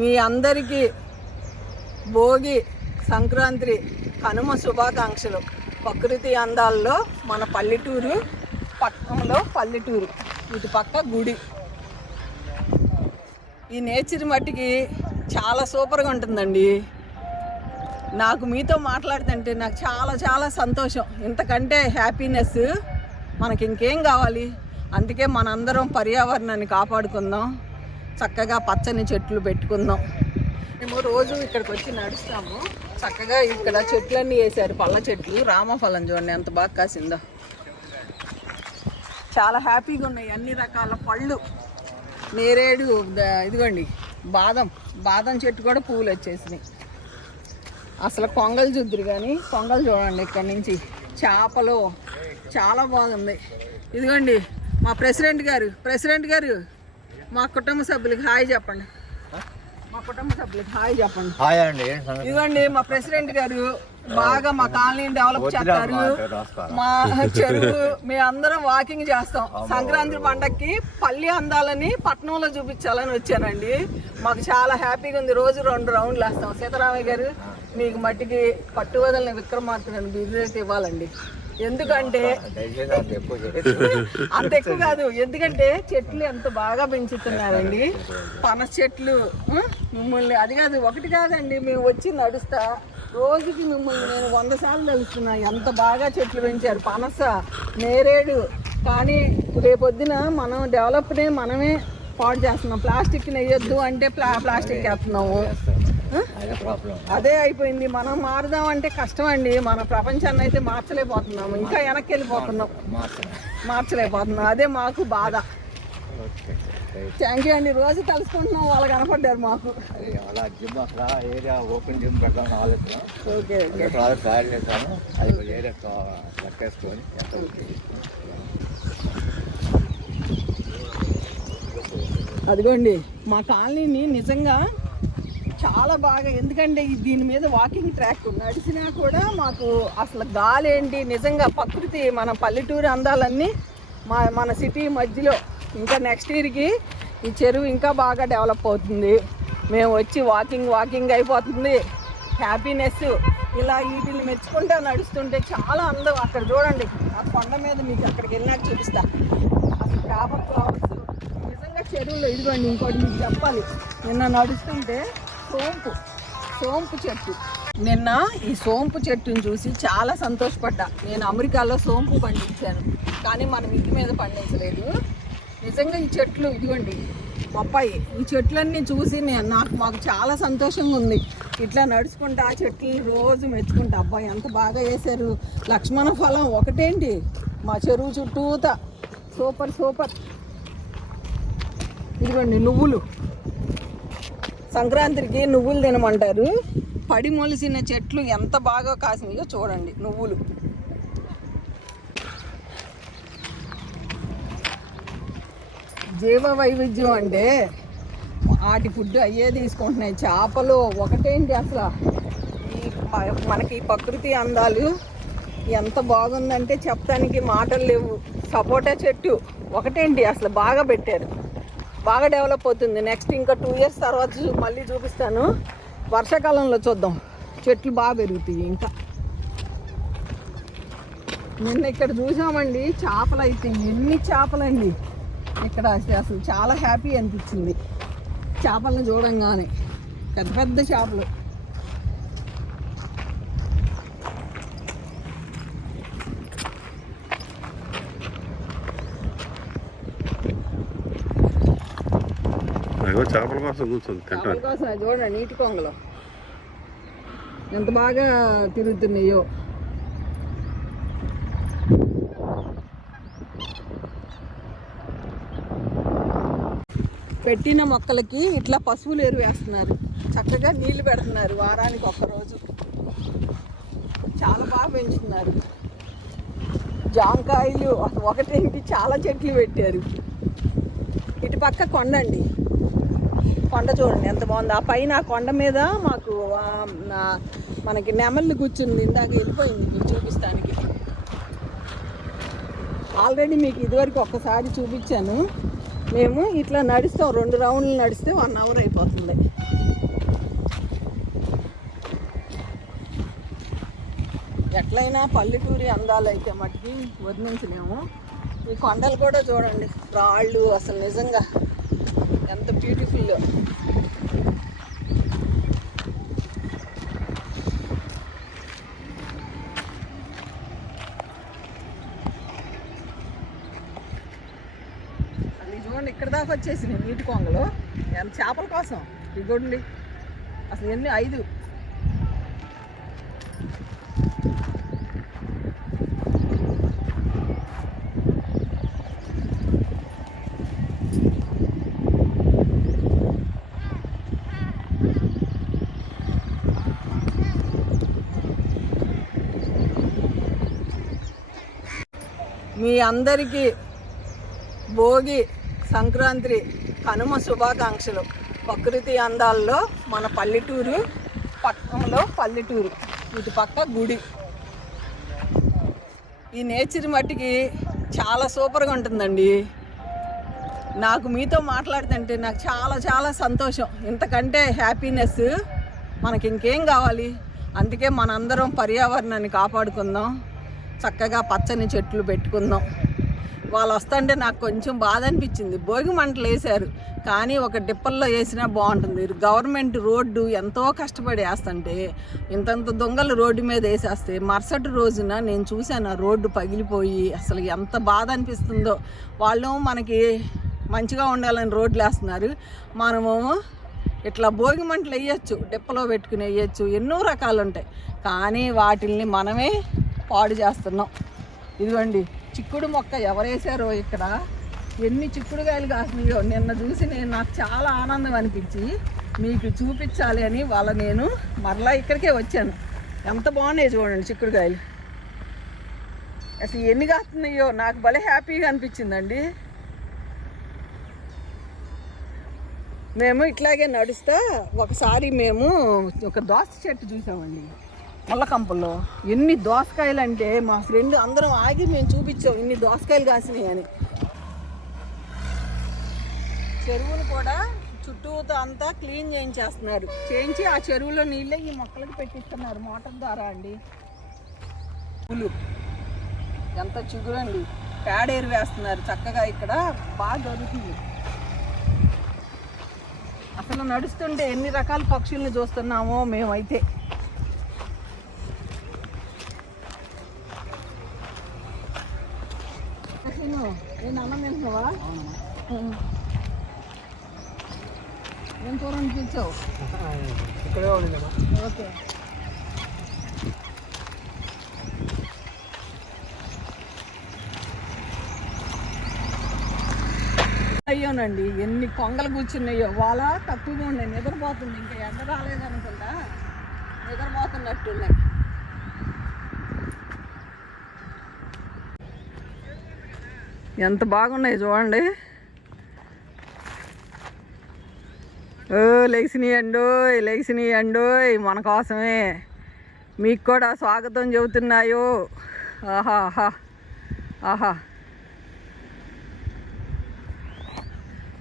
మీ అందరికీ భోగి, సంక్రాంతి, కనుమ శుభాకాంక్షలు. ప్రకృతి అందాల్లో మన పల్లెటూరు, పట్టణంలో పల్లెటూరు, ఇటు పక్క గుడి. ఈ నేచర్ మట్టికి చాలా సూపర్గా ఉంటుందండి. నాకు మీతో మాట్లాడుతుంటే నాకు చాలా చాలా సంతోషం. ఇంతకంటే హ్యాపీనెస్ మనకి ఇంకేం కావాలి? అందుకే మనందరం పర్యావరణాన్ని కాపాడుకుందాం, చక్కగా పచ్చని చెట్లు పెట్టుకుందాం. మేము రోజు ఇక్కడికి వచ్చి నడుస్తాము. చక్కగా ఇక్కడ చెట్లన్నీ వేసారు, పళ్ళ చెట్లు. రామఫలం చూడండి ఎంత బాగా కాసిందో. చాలా హ్యాపీగా ఉన్నాయి. అన్ని రకాల పళ్ళు, నేరేడు, ఇదిగోండి బాదం చెట్టు కూడా పువ్వులు వచ్చేసినాయి. అసలు కొంగలు చూద్దరు కానీ కొంగలు చూడండి ఇక్కడ నుంచి. చేపలు చాలా బాగుంది. ఇదిగోండి మా ప్రెసిడెంట్ గారు మా కుటుంబ సభ్యులకి హాయ్ చెప్పండి. హాయ్ అండి. ఇదిగోండి మా ప్రెసిడెంట్ గారు బాగా మా కాలనీని డెవలప్ చేస్తారు. మా చెరువు మేము అందరం వాకింగ్ చేస్తాం. సంక్రాంతి పండక్కి పల్లి అందాలని పట్టణంలో చూపించాలని వచ్చానండి. మాకు చాలా హ్యాపీగా ఉంది. రోజు 2 రౌండ్లు వేస్తాం. సీతారామయ్య గారు మీకు మట్టికి పట్టువదలని విక్రమార్కుడు బిజినెస్ ఇవ్వాలండి. ఎందుకంటే అంత ఎక్కువ కాదు, ఎందుకంటే చెట్లు ఎంత బాగా పెంచుతున్నారండి. పనస చెట్లు మిమ్మల్ని అది కాదు ఒకటి కాదండి, మేము వచ్చి నడుస్తా రోజుకి మిమ్మల్ని నేను 100 సార్లు కలుస్తున్నా. ఎంత బాగా చెట్లు పెంచారు, పనస, నేరేడు. కానీ రేపొద్దున మనం డెవలప్నే మనమే పాడు చేస్తున్నాం. ప్లాస్టిక్ నెయ్యొద్దు అంటే ప్లాస్టిక్ వేస్తున్నాము. అదే అయిపోయింది. మనం మారుదామంటే కష్టం అండి. మన ప్రపంచాన్ని అయితే మార్చలేకపోతున్నాము, ఇంకా వెనక్కి మార్చలేకపోతున్నాం. అదే మాకు బాధ. థ్యాంక్ యూ అండి. రోజు కలుసుకుంటున్నాం, వాళ్ళు కనపడ్డారు మాకు. అదిగోండి మా కాలనీని నిజంగా చాలా బాగా, ఎందుకంటే దీని మీద వాకింగ్ ట్రాక్ నడిచినా కూడా మాకు అసలు గాలి ఏంటి, నిజంగా ప్రకృతి, మన పల్లెటూరు అందాలన్నీ మన సిటీ మధ్యలో. ఇంకా నెక్స్ట్ ఇయర్కి ఈ చెరువు ఇంకా బాగా డెవలప్ అవుతుంది. మేము వచ్చి వాకింగ్ అయిపోతుంది. హ్యాపీనెస్ ఇలా వీటిని మెచ్చుకుంటా నడుస్తుంటే చాలా అందం. అక్కడ చూడండి ఆ కొండ మీద, మీకు అక్కడికి వెళ్ళినాక చూపిస్తా. అసలు పేపర్ ఫ్లవర్స్ నిజంగా చెరువులో. ఇదిగోండి ఇంకోటి మీకు చెప్పాలి, నిన్న నడుస్తుంటే సోంపు చెట్టు, నిన్న ఈ సోంపు చెట్టుని చూసి చాలా సంతోషపడ్డా. నేను అమెరికాలో సోంపు పండించాను, కానీ మన ఇంటి మీద పండించలేదు. నిజంగా ఈ చెట్లు, ఇదిగోండి బొప్పాయి, ఈ చెట్లన్నీ చూసి మాకు చాలా సంతోషంగా ఉంది. ఇట్లా నడుచుకుంటా ఆ చెట్లు రోజు మెచ్చుకుంటా. అబ్బాయి ఎంత బాగా వేశారు. లక్ష్మణ ఫలం ఒకటేంటి మా చెరువు చుట్టూతా సూపర్. ఇదిగోండి నువ్వులు, సంక్రాంతికి నువ్వులు తినమంటారు. పడి మొలిసిన చెట్లు ఎంత బాగా కాసినాయో చూడండి. నువ్వులు జీవ వైవిధ్యం అంటే వాటి ఫుడ్ అయ్యే తీసుకుంటున్నాయి. చేపలు ఒకటేంటి అసలు. మనకి ప్రకృతి అందాలు ఎంత బాగుందంటే చెప్పడానికి మాటలు లేవు. సపోటా చెట్టు ఒకటేంటి అసలు బాగా పెట్టారు, బాగా డెవలప్ అవుతుంది. నెక్స్ట్ ఇంకా 2 years తర్వాత మళ్ళీ చూపిస్తాను. వర్షాకాలంలో చూద్దాం, చెట్లు బాగా పెరుగుతాయి. ఇంకా నిన్న ఇక్కడ చూసామండి చేపలు, అయితే ఎన్ని చేపలండి ఇక్కడ. అసలు చాలా హ్యాపీ అనిపించింది చేపలను చూడంగానే. పెద్ద చేపలు. చేపల కోసం కూర్చొని చేపల కోసం చూడండి నీటి కొంగలు ఎంత బాగా తిరుగుతున్నాయో. పెట్టిన మొక్కలకి ఇట్లా పశువులు ఎరువు వేస్తున్నారు. చక్కగా నీళ్లు పెడుతున్నారు వారానికి 1 రోజు. చాలా బాగా పెంచుతున్నారు. జాంకాయలు ఒకటేంటి చాలా చెట్లు పెట్టారు. ఇటు పక్క కొండ అండి, కొండ చూడండి ఎంత బాగుంది. ఆ పైన ఆ కొండ మీద మాకు మనకి నెమళ్ళు కూర్చుంది. ఇందాక వెళ్ళిపోయింది మీకు చూపిస్తానికి. ఆల్రెడీ మీకు ఇదివరకు ఒక్కసారి చూపించాను. మేము ఇట్లా నడుస్తాం, 2 రౌండ్లు నడిస్తే 1 అవర్ అయిపోతుంది. ఎట్లయినా పల్లెటూరి అందాలు అయితే మటుకి వర్ణించలేము. ఈ కొండలు కూడా చూడండి, రాళ్ళు అసలు నిజంగా ఎంత బ్యూటిఫుల్. ఇక్కడ దాకా వచ్చేసినాయి నీటి కొంగలు, ఎంత చేపల కోసం. ఇదిగోండి అసలు ఎన్ని 5. మీ అందరికీ భోగి సంక్రాంతి కనుమ శుభాకాంక్షలు. ప్రకృతి అందాల్లో మన పల్లెటూరు, పట్టణంలో పల్లెటూరు, ఇటు పక్క గుడి. ఈ నేచర్ మట్టికి చాలా సూపర్గా ఉంటుందండి. నాకు మీతో మాట్లాడుతుంటే నాకు చాలా చాలా సంతోషం. ఇంతకంటే హ్యాపీనెస్ మనకి ఇంకేం కావాలి. అందుకే మనందరం పర్యావరణాన్ని కాపాడుకుందాం, చక్కగా పచ్చని చెట్లు పెట్టుకుందాం. వాళ్ళు వస్తుంటే నాకు కొంచెం బాధ అనిపించింది. భోగి మంటలు వేశారు, కానీ ఒక డిప్పల్లో వేసినా బాగుంటుంది. గవర్నమెంట్ రోడ్డు ఎంతో కష్టపడి వేస్తుంటే ఇంతంత దొంగలు రోడ్డు మీద వేసేస్తే మరుసటి రోజున నేను చూశాను ఆ రోడ్డు పగిలిపోయి అసలు ఎంత బాధ అనిపిస్తుందో. వాళ్ళు మనకి మంచిగా ఉండాలని రోడ్లు వేస్తున్నారు, మనము ఇట్లా భోగి మంటలు వేయచ్చు, డిప్పలో పెట్టుకుని వేయచ్చు, ఎన్నో రకాలు ఉంటాయి. కానీ వాటిల్ని మనమే పాడు చేస్తున్నాం. ఇదిగోండి చిక్కుడు మొక్క ఎవరేసారో, ఇక్కడ ఎన్ని చిక్కుడుకాయలు కాసినాయో నిన్న చూసి నాకు చాలా ఆనందం అనిపించి మీకు చూపించాలి అని నేను మరలా ఇక్కడికే వచ్చాను. ఎంత బాగున్నాయి చూడండి చిక్కుడుకాయలు, అసలు ఎన్ని కాస్తున్నాయో నాకు భలే హ్యాపీగా అనిపించిందండి. మేము ఇట్లాగే నడుస్తా ఒకసారి మేము ఒక దోస చెట్టు చూసామండి ముళ్ళకంపల్లో. ఎన్ని దోసకాయలు అంటే మా ఫ్రెండ్ అందరం ఆగి మేము చూపించాం ఇన్ని దోసకాయలు కాసినాయి అని. చెరువును కూడా చుట్టూతో అంతా క్లీన్ చేయించేస్తున్నారు, చేయించి ఆ చెరువులో నీళ్ళే ఈ మొక్కలకు పెట్టిస్తున్నారు మోటార్ ద్వారా అండి. పూలు ఎంత చిగురండి, పేడేరు వేస్తున్నారు చక్కగా. ఇక్కడ బాగా దొరుకుతుంది. అసలు నడుస్తుంటే ఎన్ని రకాల పక్షుల్ని చూస్తున్నామో మేమైతే. నేను అన్నం తింటున్నావా? ఏం కూర అనిపించావు? ఓకే. అయ్యోనండి ఎన్ని కొంగలు కూర్చున్నాయో. వాళ్ళ తక్కువగా ఉన్నాయి, నిద్రపోతుంది. ఇంకా ఎండ రాలేదనుకుంటా, నిద్రపోతున్నట్టున్నాయి. ఎంత బాగున్నాయి చూడండి. లెగిసినాయండోయ్ మన కోసమే. మీకు కూడా స్వాగతం చెబుతున్నాయో. ఆహా ఆహా ఆహా,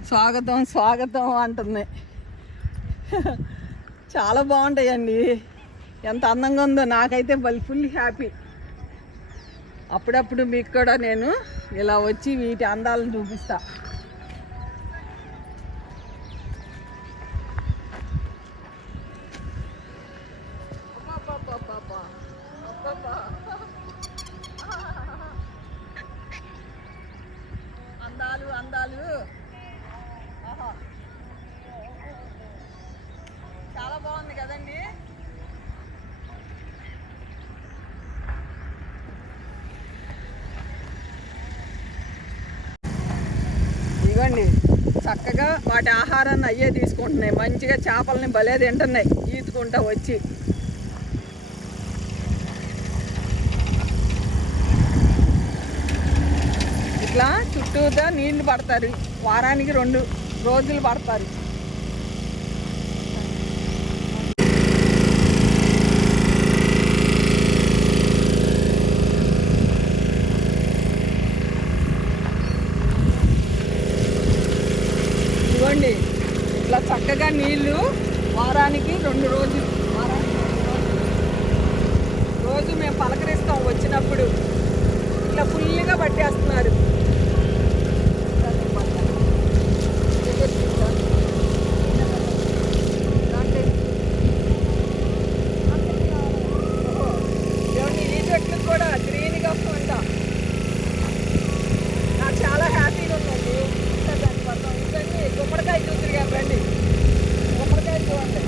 స్వాగతం స్వాగతం అంటుంది. చాలా బాగుంటాయండి, ఎంత అందంగా ఉందో. నాకైతే ఫుల్ హ్యాపీ. అప్పుడప్పుడు మీకు కూడా నేను ఇలా వచ్చి వీటి అందాలను చూపిస్తా. అందాలు అందాలు, చాలా బాగుంది కదండి. ఇవ్వండి చక్కగా వాటి ఆహారాన్ని అయ్యే తీసుకుంటున్నాయి. మంచిగా చేపలని భలే తింటున్నాయి ఈదుకుంటా వచ్చి. ఇట్లా చుట్టూతా నీళ్లు పడతారు, వారానికి 2 రోజులు పడతారు. చక్కగా నీళ్లు వారానికి 2 రోజులు రోజు మేము పలకరిస్తాం వచ్చినప్పుడు. ఇట్లా ఫుల్గా పట్టేస్తున్నారు. ఈ చెట్లు కూడా గ్రీన్గా వస్తుందంట. నాకు చాలా హ్యాపీగా ఉందండి. దాని పక్కన ఇంకండి గుమ్మడికాయ చూసి గారు రండి. గుమ్మడికాయ చూడండి.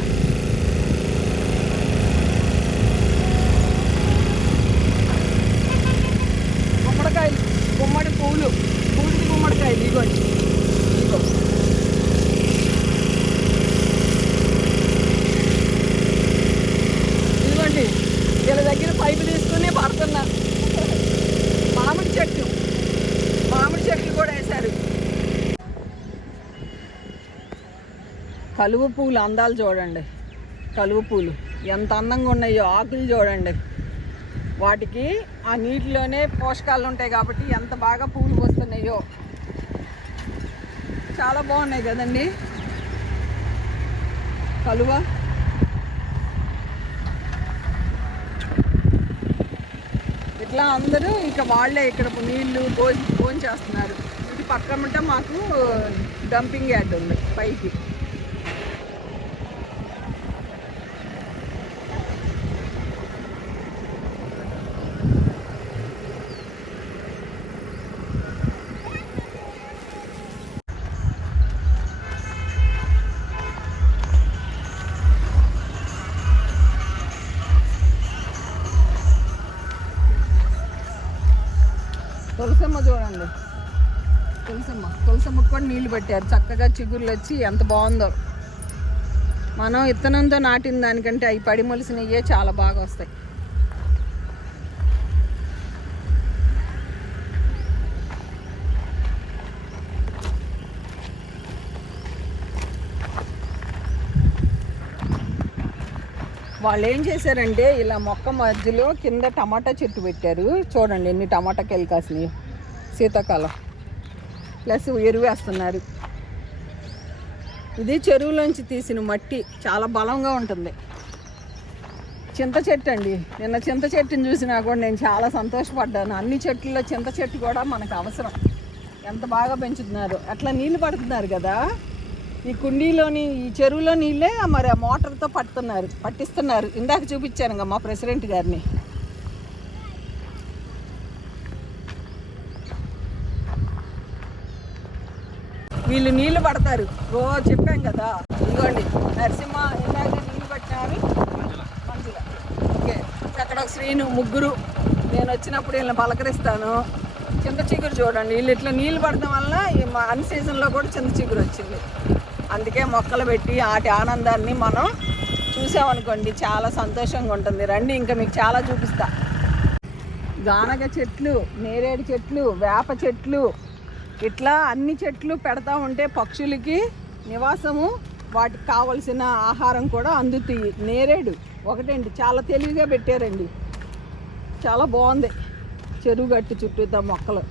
గుమ్మడికాయలు, గుమ్మడి పూలు, పూడికి గుమ్మడికాయలు ఇగోండి. ఇదిగోండి వీళ్ళ దగ్గర పైపు తీసుకుని పడుతున్నా. మామిడి చెట్లు కూడా వేశారు. కలువ పూలు అందాలు చూడండి. కలువ పూలు ఎంత అందంగా ఉన్నాయో. ఆకులు చూడండి. వాటికి ఆ నీటిలోనే పోషకాలు ఉంటాయి కాబట్టి ఎంత బాగా పూలు వస్తున్నాయో. చాలా బాగున్నాయి కదండి కలువ. ఇట్లా అందరూ ఇక వాళ్ళే ఇక్కడ నీళ్లు భోంచేస్తున్నారు. ఇటు పక్కన మాకు డంపింగ్ యార్డ్ ఉంది పైకి. తులసమ్మ చూడండి. తులసమ్మకు కూడా నీళ్లు పెట్టారు. చక్కగా చిగుర్లు వచ్చి ఎంత బాగుందో. మనం విత్తనంతో నాటిన దానికంటే అవి పడి మొలిసినవే చాలా బాగా వస్తాయి. వాళ్ళు ఏం చేశారంటే ఇలా మొక్క మధ్యలో కింద టమాటా చెట్టు పెట్టారు. చూడండి ఎన్ని టమాటాకాయలు కాసినాయి. శీతాకాలం ప్లస్ ఎరువు వేస్తున్నారు. ఇది చెరువులోంచి తీసిన మట్టి చాలా బలంగా ఉంటుంది. చింత చెట్టు అండి. నిన్న చింత చెట్టుని చూసినా కూడా నేను చాలా సంతోషపడ్డాను. అన్ని చెట్లలో చింత చెట్టు కూడా మనకు అవసరం. ఎంత బాగా పెంచుతున్నారు. అట్లా నీళ్ళు పడుతున్నారు కదా. ఈ కుండీలోని ఈ చెరువులో నీళ్ళే మరి ఆ మోటార్తో పట్టిస్తున్నారు. ఇందాక చూపించాను మా ప్రెసిడెంట్ గారిని. వీళ్ళు నీళ్లు పడతారు. చెప్పాం కదా. ఇదిగోండి నరసింహ ఇందాక నీళ్ళు పట్టినారు. మంచిగా ఓకే. అక్కడ ఒక శ్రీను, ముగ్గురు. నేను వచ్చినప్పుడు వీళ్ళని పలకరిస్తాను. చింత చిగురు చూడండి. వీళ్ళు ఇట్లా నీళ్ళు పడడం వల్ల అన్ సీజన్లో కూడా చింత చిగురు వచ్చింది. అందుకే మొక్కలు పెట్టి వాటి ఆనందాన్ని మనం చూసామనుకోండి చాలా సంతోషంగా ఉంటుంది. రండి ఇంకా మీకు చాలా చూపిస్తా. గానగ చెట్లు, నేరేడు చెట్లు, వేప చెట్లు, ఇట్లా అన్ని చెట్లు పెడతా ఉంటే పక్షులకి నివాసము, వాటికి కావలసిన ఆహారం కూడా అందుతాయి. నేరేడు ఒకటండి చాలా తెలివిగా పెట్టారండి. చాలా బాగుంది. చెరువు గట్టు చుట్టూతా మొక్కలు.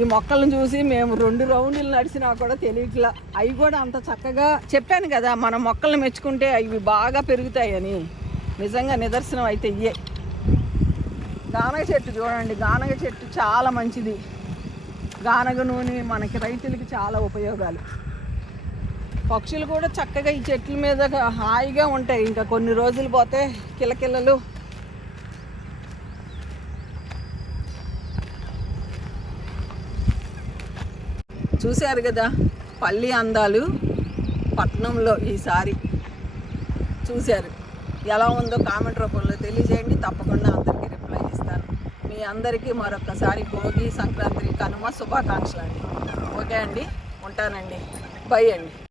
ఈ మొక్కలను చూసి మేము 2 రౌండ్లు నడిచినా కూడా తెలియట్లా. అవి కూడా అంత చక్కగా చెప్పాను కదా, మన మొక్కలను మెచ్చుకుంటే అవి బాగా పెరుగుతాయని. నిజంగా నిదర్శనం అయితే ఇయే. గానగ చెట్టు చూడండి. గానగ చెట్టు చాలా మంచిది. గానగ నూనె మనకి రైతులకి చాలా ఉపయోగాలు. పక్షులు కూడా చక్కగా ఈ చెట్ల మీద హాయిగా ఉంటాయి. ఇంకా కొన్ని రోజులు పోతే కిలకిలలు. చూశారు కదా పల్లి అందాలు పట్నంలో ఈసారి చూశారు. ఎలా ఉందో కామెంట్ రూపంలో తెలియజేయండి. తప్పకుండా అందరికీ రిప్లై ఇస్తాను. మీ అందరికీ మరొకసారి భోగి, సంక్రాంతి, కనుమ శుభాకాంక్షలు అండి. ఓకే అండి, ఉంటానండి. బై అండి.